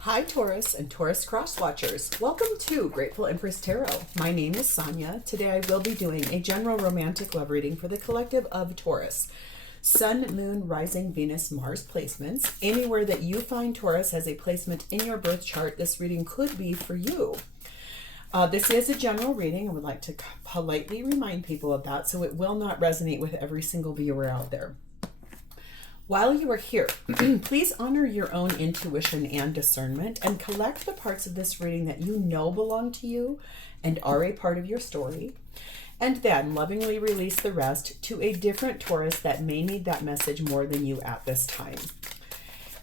Hi Taurus and Taurus cross watchers. Welcome to Grateful Empress Tarot. My name is Sonia. Today I will be doing a general romantic love reading for the collective of Taurus. Sun, Moon, Rising, Venus, Mars placements. Anywhere that you find Taurus as a placement in your birth chart, this reading could be for you. This is a general reading. I would like to politely remind people of that, so it will not resonate with every single viewer out there. While you are here, please honor your own intuition and discernment and collect the parts of this reading that you know belong to you and are a part of your story, and then lovingly release the rest to a different Taurus that may need that message more than you at this time.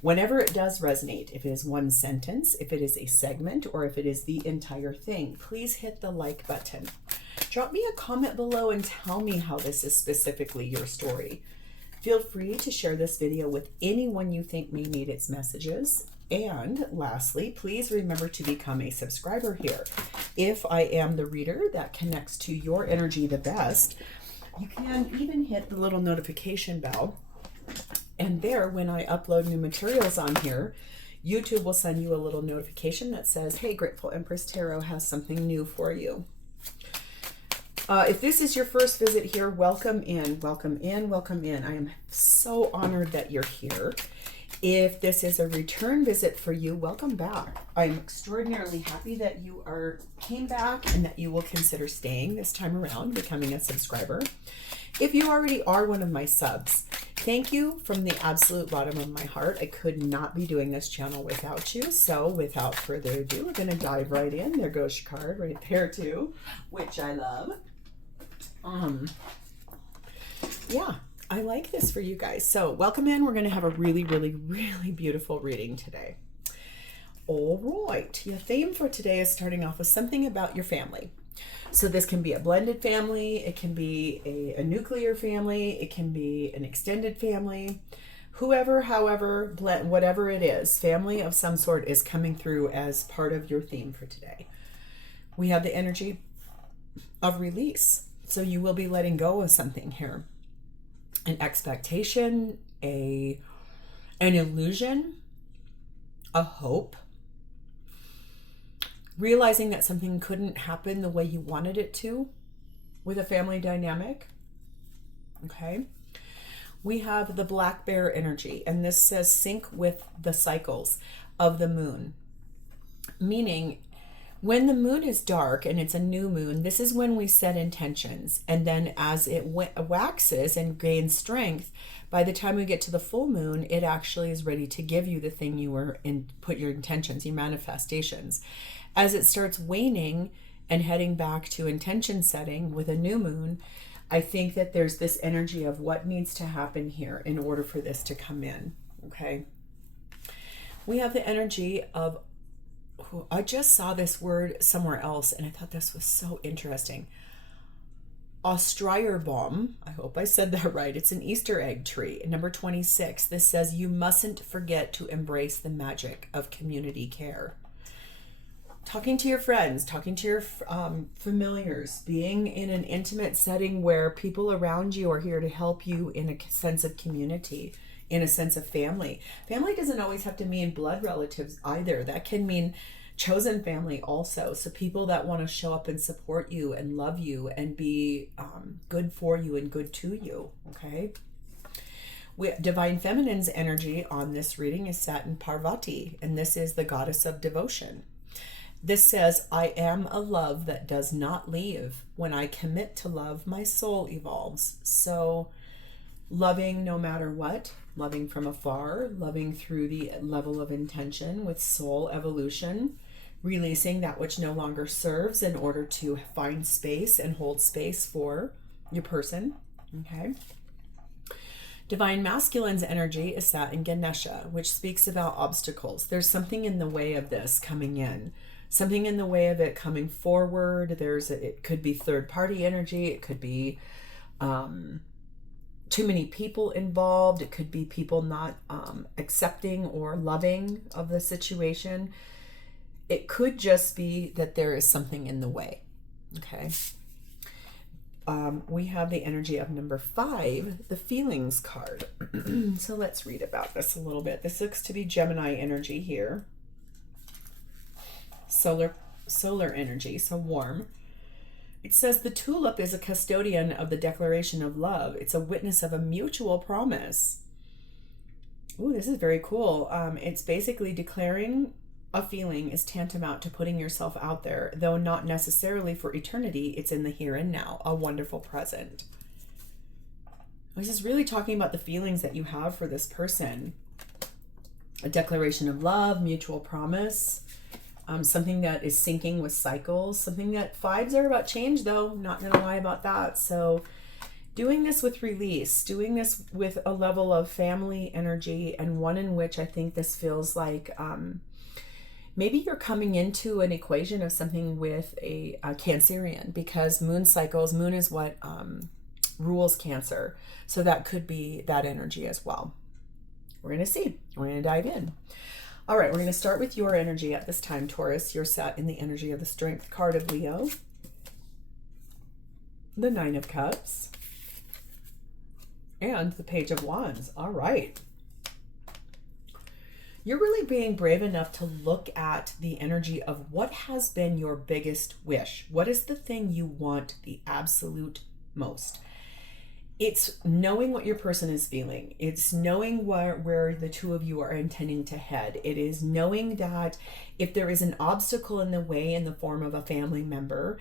Whenever it does resonate, if it is one sentence, if it is a segment, or if it is the entire thing, please hit the like button. Drop me a comment below and tell me how this is specifically your story. Feel free to share this video with anyone you think may need its messages. And lastly, please remember to become a subscriber here. If I am the reader that connects to your energy the best, you can even hit the little notification bell. And there, when I upload new materials on here, YouTube will send you a little notification that says, hey, Grateful Empress Tarot has something new for you. If this is your first visit here, welcome in, welcome in, welcome in. I am so honored that you're here. If this is a return visit for you, welcome back. I'm extraordinarily happy that you came back and that you will consider staying this time around, becoming a subscriber. If you already are one of my subs, thank you from the absolute bottom of my heart. I could not be doing this channel without you. So without further ado, we're going to dive right in. There goes your card right there too, which I love. Yeah, I like this for you guys. So welcome in. We're going to have a really, really, really beautiful reading today. All right. Your theme for today is starting off with something about your family. So this can be a blended family. It can be a nuclear family. It can be an extended family. Whoever, however, whatever it is, family of some sort is coming through as part of your theme for today. We have the energy of release. So you will be letting go of something here. An expectation, an illusion, a hope. Realizing that something couldn't happen the way you wanted it to with a family dynamic. Okay. We have the black bear energy, and this says sync with the cycles of the moon. Meaning, when the moon is dark and it's a new moon, this is when we set intentions. And then as it waxes and gains strength, by the time we get to the full moon, it actually is ready to give you the thing you were in, put your intentions, your manifestations. As it starts waning and heading back to intention setting with a new moon, I think that there's this energy of what needs to happen here in order for this to come in. Okay. We have the energy of, I just saw this word somewhere else and I thought this was so interesting. Ostrierbaum, I hope I said that right. It's an Easter egg tree. Number 26. This says you mustn't forget to embrace the magic of community care. Talking to your friends, talking to your familiars, being in an intimate setting where people around you are here to help you in a sense of community, in a sense of family. Family doesn't always have to mean blood relatives either. That can mean chosen family also. So people that want to show up and support you and love you and be good for you and good to you. Okay. Divine Feminine's energy on this reading is Satin Parvati, and this is the goddess of devotion. This says, I am a love that does not leave. When I commit to love, my soul evolves. So loving no matter what, loving from afar, loving through the level of intention with soul evolution, releasing that which no longer serves in order to find space and hold space for your person. Okay. Divine Masculine's energy is Satin Ganesha, which speaks about obstacles. There's something in the way of this coming in. Something in the way of it coming forward. It could be third-party energy. It could be too many people involved. It could be people not accepting or loving of the situation. It could just be that there is something in the way. Okay. We have the energy of number 5, the feelings card. So let's read about this a little bit. This looks to be Gemini energy here. solar energy, so warm. It says the tulip is a custodian of the declaration of love. It's a witness of a mutual promise. Ooh, this is very cool. It's basically declaring a feeling is tantamount to putting yourself out there, though not necessarily for eternity. It's in the here and now, a wonderful present. This is really talking about the feelings that you have for this person. A declaration of love, mutual promise, something that is syncing with cycles, something that vibes are about change, though, not gonna lie about that. So doing this with release, doing this with a level of family energy, and one in which I think this feels like maybe you're coming into an equation of something with a Cancerian, because moon cycles, moon is what rules Cancer. So that could be that energy as well. We're going to see. We're going to dive in. All right, we're going to start with your energy at this time, Taurus. You're set in the energy of the Strength card of Leo, the Nine of Cups, and the Page of Wands. All right. You're really being brave enough to look at the energy of what has been your biggest wish. What is the thing you want the absolute most? It's knowing what your person is feeling. It's knowing where the two of you are intending to head. It is knowing that if there is an obstacle in the way in the form of a family member,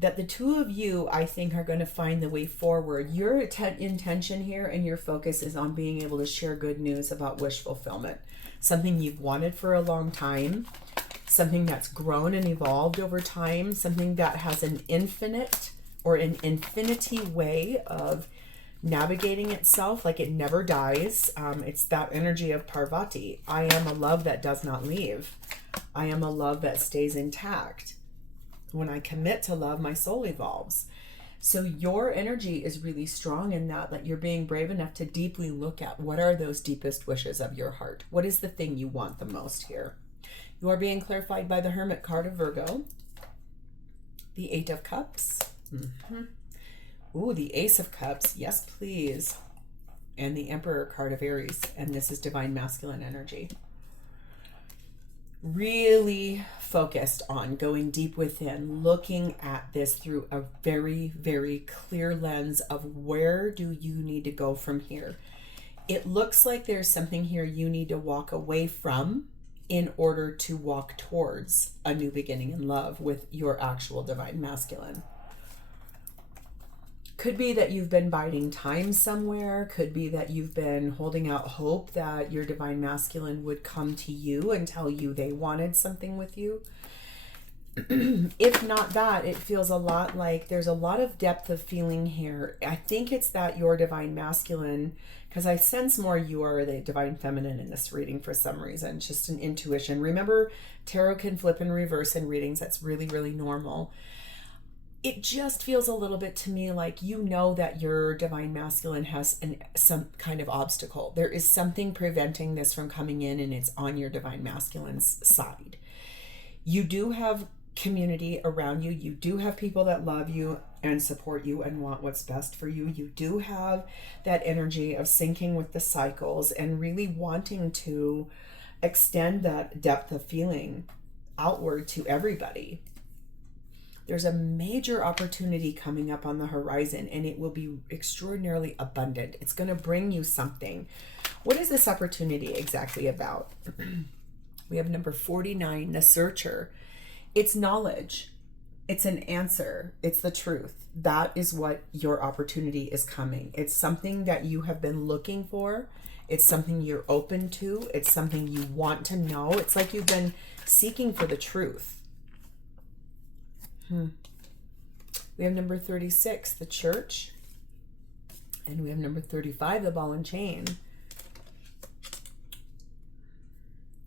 that the two of you, I think, are going to find the way forward. Your intention here and your focus is on being able to share good news about wish fulfillment. Something you've wanted for a long time, something that's grown and evolved over time, something that has an infinite or an infinity way of navigating itself, like it never dies. It's that energy of Parvati. I am a love that does not leave. I am a love that stays intact. When I commit to love, my soul evolves. So your energy is really strong in that you're being brave enough to deeply look at what are those deepest wishes of your heart. What is the thing you want the most here? You are being clarified by the Hermit card of Virgo, the Eight of Cups. Ooh, the Ace of Cups. Yes, please. And the Emperor card of Aries. And this is divine masculine energy. Really focused on going deep within, looking at this through a very, very clear lens of where do you need to go from here. It looks like there's something here you need to walk away from in order to walk towards a new beginning in love with your actual divine masculine. Could be that you've been biding time somewhere. Could be that you've been holding out hope that your divine masculine would come to you and tell you they wanted something with you. If not that, it feels a lot like there's a lot of depth of feeling here. I think it's that your divine masculine, because I sense more you are the divine feminine in this reading for some reason, just an intuition. Remember, tarot can flip and reverse in readings. That's really, really normal. It just feels a little bit to me like you know that your divine masculine has some kind of obstacle. There is something preventing this from coming in, and it's on your divine masculine's side. You do have community around you. You do have people that love you and support you and want what's best for you. You do have that energy of syncing with the cycles and really wanting to extend that depth of feeling outward to everybody. There's a major opportunity coming up on the horizon, and it will be extraordinarily abundant. It's going to bring you something. What is this opportunity exactly about? We have number 49, the Searcher. It's knowledge. It's an answer. It's the truth. That is what your opportunity is coming. It's something that you have been looking for. It's something you're open to. It's something you want to know. It's like you've been seeking for the truth. We have number 36, the Church. And we have number 35, the Ball and Chain.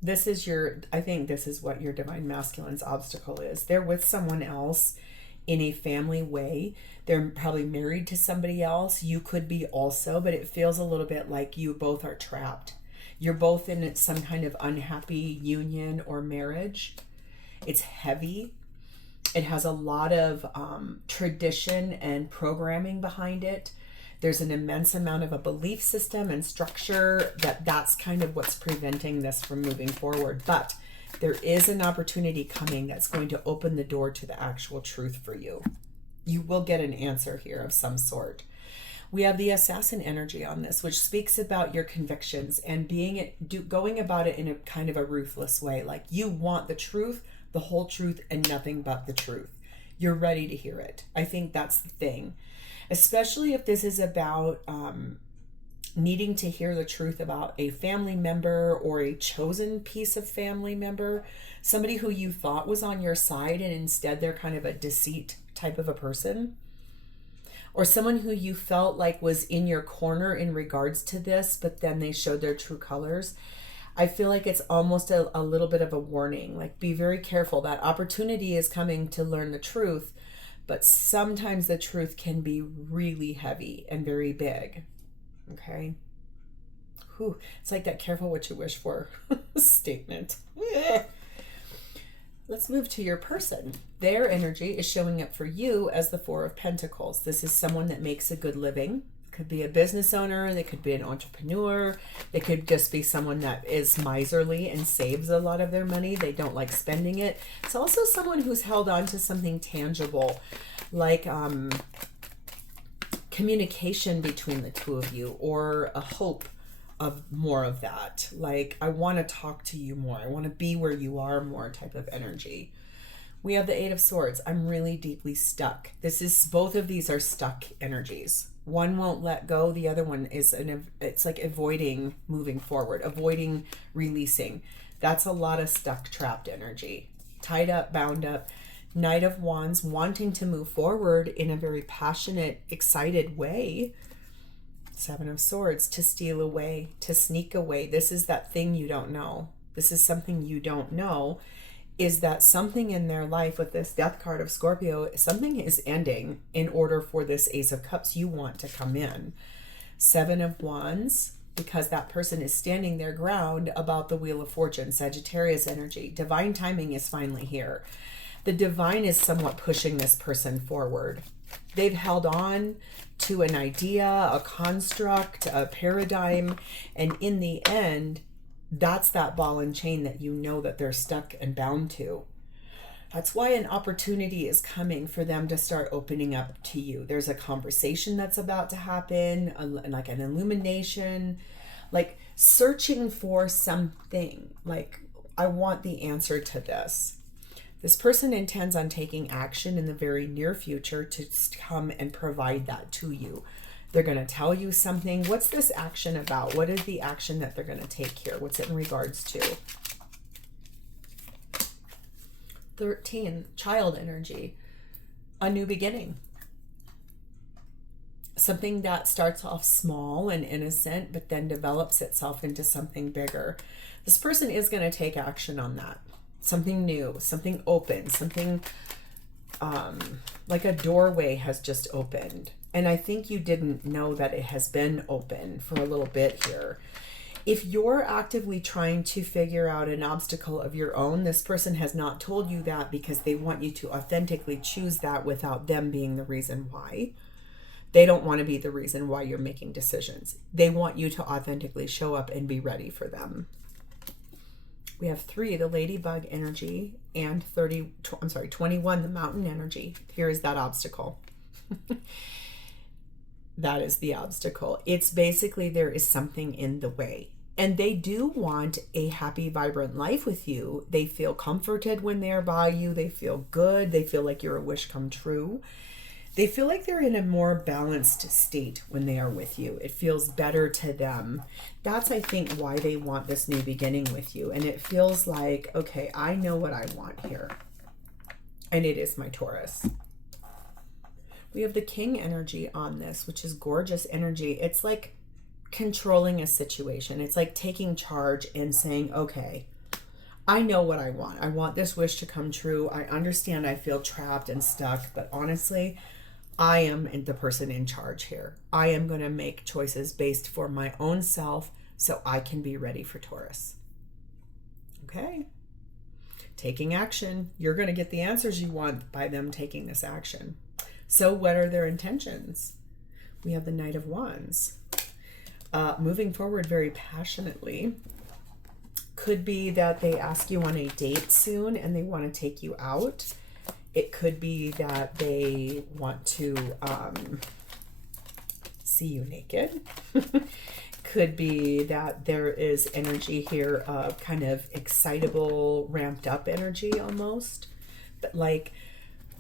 This is I think this is what your divine masculine's obstacle is. They're with someone else in a family way. They're probably married to somebody else. You could be also, but it feels a little bit like you both are trapped. You're both in some kind of unhappy union or marriage. It's heavy. It has a lot of tradition and programming behind it. There's an immense amount of a belief system and structure that's kind of what's preventing this from moving forward. But There is an opportunity coming that's going to open the door to the actual truth for you. You will get an answer here of some sort. We have the assassin energy on this, which speaks about your convictions and going about it in a kind of a ruthless way. Like you want the truth, the whole truth, and nothing but the truth. You're ready to hear it. I think that's the thing. Especially if this is about needing to hear the truth about a family member or a chosen piece of family member, somebody who you thought was on your side and instead they're kind of a deceit type of a person, or someone who you felt like was in your corner in regards to this, but then they showed their true colors. I feel like it's almost a little bit of a warning, like be very careful. That opportunity is coming to learn the truth, but sometimes the truth can be really heavy and very big. Okay. Whew. It's like that careful what you wish for statement. Let's move to your person. Their energy is showing up for you as the Four of Pentacles. This is someone that makes a good living. Could be a business owner. They could be an entrepreneur. They could just be someone that is miserly and saves a lot of their money. They don't like spending it. It's also someone who's held on to something tangible, like communication between the two of you, or a hope of more of that. Like, I want to talk to you more. I want to be where you are more type of energy. We have the Eight of Swords. I'm really deeply stuck. Both of these are stuck energies. One won't let go. The other one is it's like avoiding moving forward, avoiding releasing. That's a lot of stuck, trapped energy. Tied up, bound up. Knight of Wands, wanting to move forward in a very passionate, excited way. Seven of Swords, to steal away, to sneak away. This is that thing you don't know. This is something you don't know. Is that something in their life with this Death card of Scorpio, something is ending in order for this Ace of Cups you want to come in. Seven of Wands, because that person is standing their ground about the Wheel of Fortune, Sagittarius energy. Divine timing is finally here. The divine is somewhat pushing this person forward. They've held on to an idea, a construct, a paradigm, and in the end, that's that ball and chain that you know that they're stuck and bound to. That's why an opportunity is coming for them to start opening up to you. There's a conversation that's about to happen, like an illumination, like searching for something, like, I want the answer to this. This person intends on taking action in the very near future to come and provide that to you. They're going to tell you something. What's this action about? What is the action that they're going to take here? What's it in regards to? 13, child energy. A new beginning. Something that starts off small and innocent, but then develops itself into something bigger. This person is going to take action on that. Something new, something open, something like a doorway has just opened. And I think you didn't know that it has been open for a little bit here. If you're actively trying to figure out an obstacle of your own, this person has not told you that because they want you to authentically choose that without them being the reason why. They don't want to be the reason why you're making decisions. They want you to authentically show up and be ready for them. We have 3, the ladybug energy, and 21, the mountain energy. Here is that obstacle. That is the obstacle. It's basically there is something in the way. And they do want a happy, vibrant life with you. They feel comforted when they're by you. They feel good. They feel like you're a wish come true. They feel like they're in a more balanced state when they are with you. It feels better to them. That's, I think, why they want this new beginning with you. And it feels like, okay, I know what I want here. And it is my Taurus. We have the king energy on this, which is gorgeous energy. It's like controlling a situation. It's like taking charge and saying, okay, I know what I want. I want this wish to come true. I understand I feel trapped and stuck, but honestly, I am the person in charge here. I am going to make choices based for my own self so I can be ready for Taurus. Okay. Taking action. You're going to get the answers you want by them taking this action. So what are their intentions? We have the Knight of Wands. Moving forward very passionately. could be that they ask you on a date soon and they want to take you out. It could be that they want to see you naked. Could be that there is energy here of kind of excitable, ramped up energy almost, but like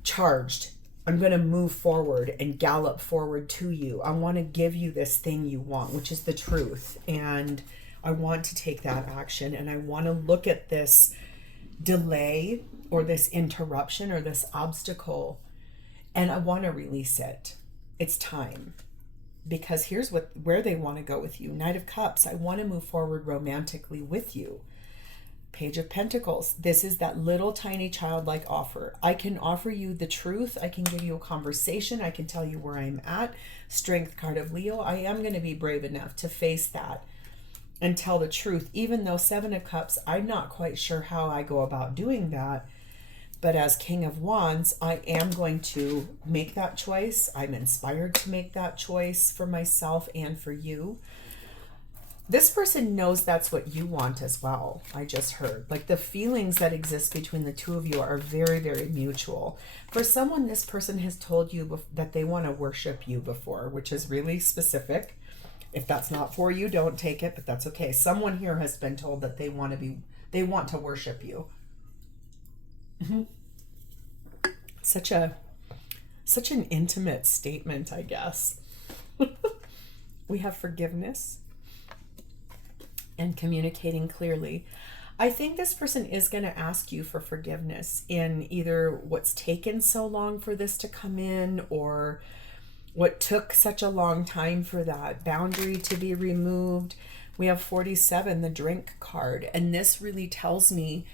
charged. I'm going to move forward and gallop forward to you. I want to give you this thing you want, which is the truth. And I want to take that action. And I want to look at this delay or this interruption or this obstacle. And I want to release it. It's time. Because here's where they want to go with you. Knight of Cups. I want to move forward romantically with you. Page of Pentacles. This is that little tiny childlike offer. I can offer you the truth. I can give you a conversation. I can tell you where I'm at. Strength card of Leo. I am going to be brave enough to face that and tell the truth. Even though Seven of Cups, I'm not quite sure how I go about doing that. But as King of Wands, I am going to make that choice. I'm inspired to make that choice for myself and for you. This person knows that's what you want as well. I just heard. Like the feelings that exist between the two of you are very, very mutual. For someone, this person has told you that they want to worship you before, which is really specific. If that's not for you, don't take it, but that's okay. Someone here has been told that they want to worship you. Such an intimate statement, I guess. We have forgiveness and communicating clearly. I think this person is going to ask you for forgiveness in either what's taken so long for this to come in, or what took such a long time for that boundary to be removed. We have 47, the drink card, and this really tells me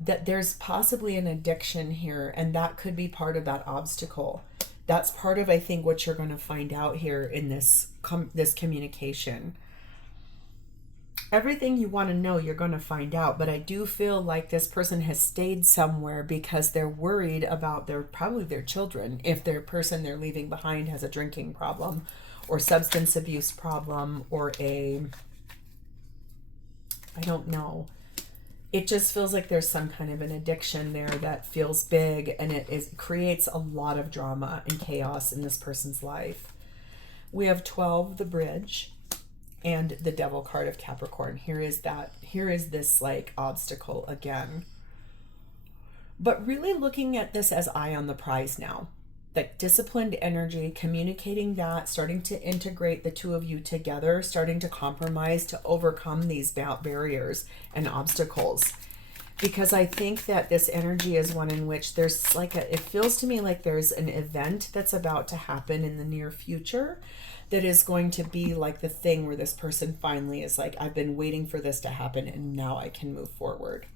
that there's possibly an addiction here, and that could be part of that obstacle. That's part of, I think, what you're going to find out here in this communication. Everything you want to know, you're going to find out, but I do feel like this person has stayed somewhere because they're worried about probably their children. If their person they're leaving behind has a drinking problem or substance abuse problem or I don't know. It just feels like there's some kind of an addiction there that feels big, and it creates a lot of drama and chaos in this person's life. We have 12, the bridge, and the Devil card of Capricorn. Here is this like obstacle again. But really looking at this as eye on the prize now. Like disciplined energy, communicating that, starting to integrate the two of you together, starting to compromise to overcome these barriers and obstacles. Because I think that this energy is one in which there's it feels to me like there's an event that's about to happen in the near future that is going to be like the thing where this person finally is like, I've been waiting for this to happen and now I can move forward.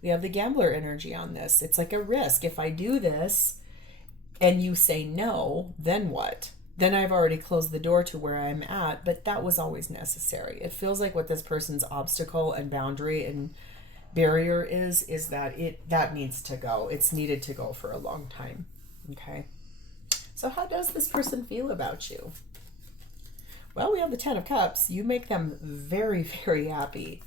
We have the gambler energy on this. It's like a risk. If I do this, and you say no, then what? Then I've already closed the door to where I'm at, but that was always necessary. It feels like what this person's obstacle and boundary and barrier is that needs to go. It's needed to go for a long time. Okay. So how does this person feel about you? Well, we have the 10 of Cups. You make them very, very happy.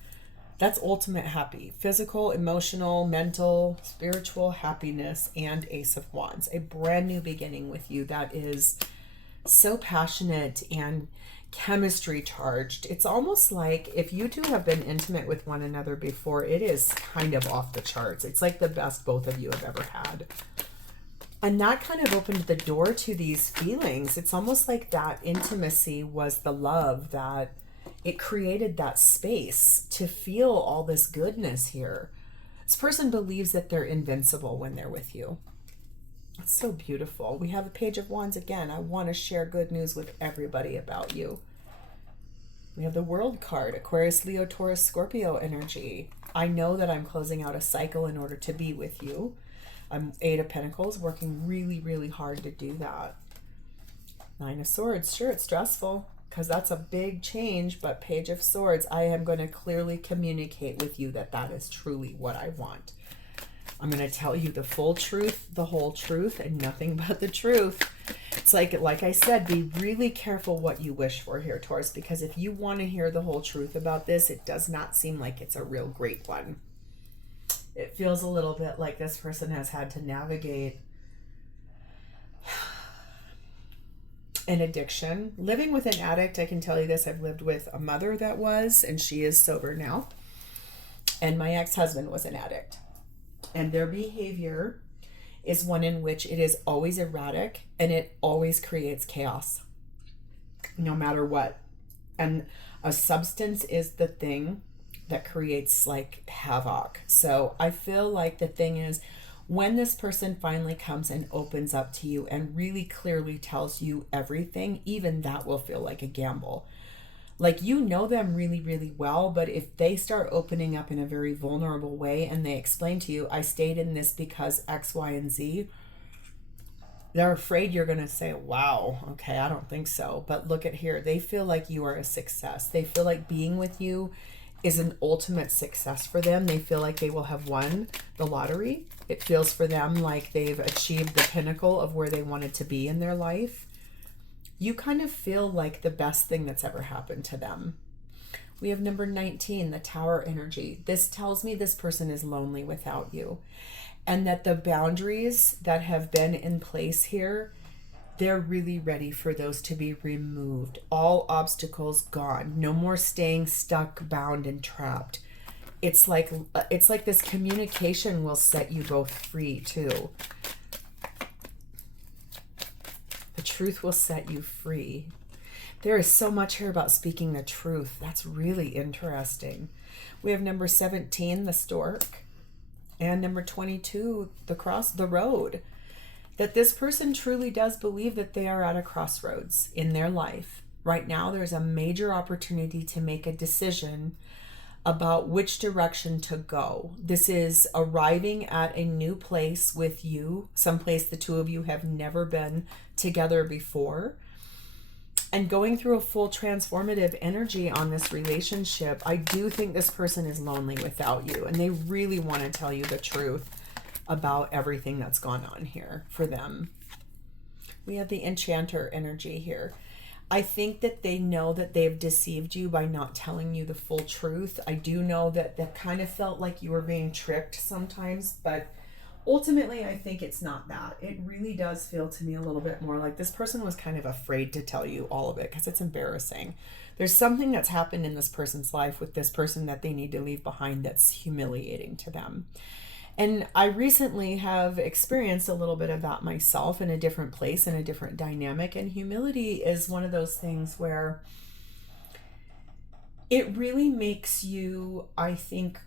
That's ultimate happy. Physical, emotional, mental, spiritual happiness, and Ace of Wands. A brand new beginning with you that is so passionate and chemistry charged. It's almost like if you two have been intimate with one another before, it is kind of off the charts. It's like the best both of you have ever had. And that kind of opened the door to these feelings. It's almost like that intimacy was the love that it created that space to feel all this goodness here. This person believes that they're invincible when they're with you. It's so beautiful. We have a Page of Wands again. I want to share good news with everybody about you. We have the World card, Aquarius, Leo, Taurus, Scorpio energy. I know that I'm closing out a cycle in order to be with you. I'm 8 of Pentacles, working really, really hard to do that. 9 of Swords. Sure, it's stressful, because that's a big change, but Page of Swords, I am going to clearly communicate with you that that is truly what I want. I'm going to tell you the full truth, the whole truth, and nothing but the truth. It's like I said, be really careful what you wish for here, Taurus, because if you want to hear the whole truth about this, it does not seem like it's a real great one. It feels a little bit like this person has had to navigate an addiction. Living with an addict, I can tell you this, I've lived with a mother that was, and she is sober now. And my ex-husband was an addict. And their behavior is one in which it is always erratic and it always creates chaos, no matter what. And a substance is the thing that creates like havoc. So I feel like the thing is, when this person finally comes and opens up to you and really clearly tells you everything, even that will feel like a gamble. Like, you know them really, really well, but if they start opening up in a very vulnerable way and they explain to you, I stayed in this because X, Y, and Z, they're afraid you're going to say, wow, okay, I don't think so. But look at here. They feel like you are a success. They feel like being with you is an ultimate success for them. They feel like they will have won the lottery. It feels for them like they've achieved the pinnacle of where they wanted to be in their life. You kind of feel like the best thing that's ever happened to them. We have number 19, the Tower energy. This tells me this person is lonely without you, and that the boundaries that have been in place here, they're really ready for those to be removed. All obstacles gone. No more staying stuck, bound, and trapped. It's like this communication will set you both free too. The truth will set you free. There is so much here about speaking the truth. That's really interesting. We have number 17, the Stork, and number 22, the Road. That this person truly does believe that they are at a crossroads in their life. Right now, there's a major opportunity to make a decision about which direction to go. This is arriving at a new place with you, someplace the two of you have never been together before, and going through a full transformative energy on this relationship. I do think this person is lonely without you, and they really want to tell you the truth about everything that's gone on here for them. We have the Enchanter energy here. I think that they know that they've deceived you by not telling you the full truth. I do know that that kind of felt like you were being tricked sometimes, but ultimately I think it's not that. It really does feel to me a little bit more like this person was kind of afraid to tell you all of it because it's embarrassing. There's something that's happened in this person's life with this person that they need to leave behind that's humiliating to them. And I recently have experienced a little bit of that myself in a different place, in a different dynamic. And humility is one of those things where it really makes you, I think,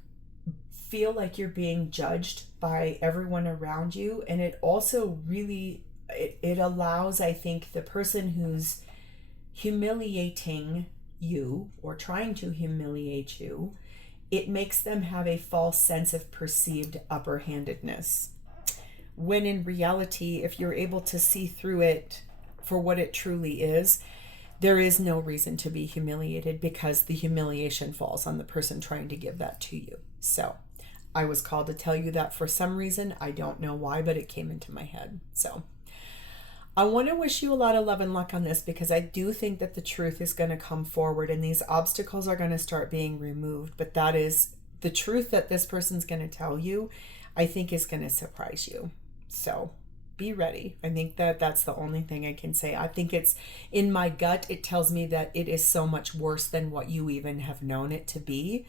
feel like you're being judged by everyone around you. And it also really, it allows, I think, the person who's humiliating you or trying to humiliate you, it makes them have a false sense of perceived upper-handedness. When in reality, if you're able to see through it for what it truly is, there is no reason to be humiliated because the humiliation falls on the person trying to give that to you. So I was called to tell you that for some reason. I don't know why, but it came into my head. So I want to wish you a lot of love and luck on this because I do think that the truth is going to come forward and these obstacles are going to start being removed. But that is the truth that this person's going to tell you, I think is going to surprise you. So be ready. I think that that's the only thing I can say. I think it's in my gut. It tells me that it is so much worse than what you even have known it to be.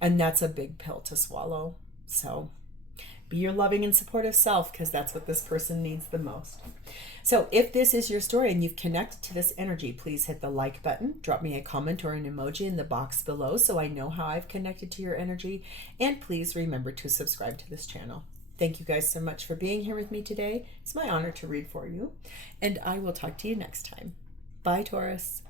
And that's a big pill to swallow. So be your loving and supportive self because that's what this person needs the most. So if this is your story and you've connected to this energy, please hit the like button, drop me a comment or an emoji in the box below so I know how I've connected to your energy, and please remember to subscribe to this channel. Thank you guys so much for being here with me today. It's my honor to read for you, and I will talk to you next time. Bye, Taurus.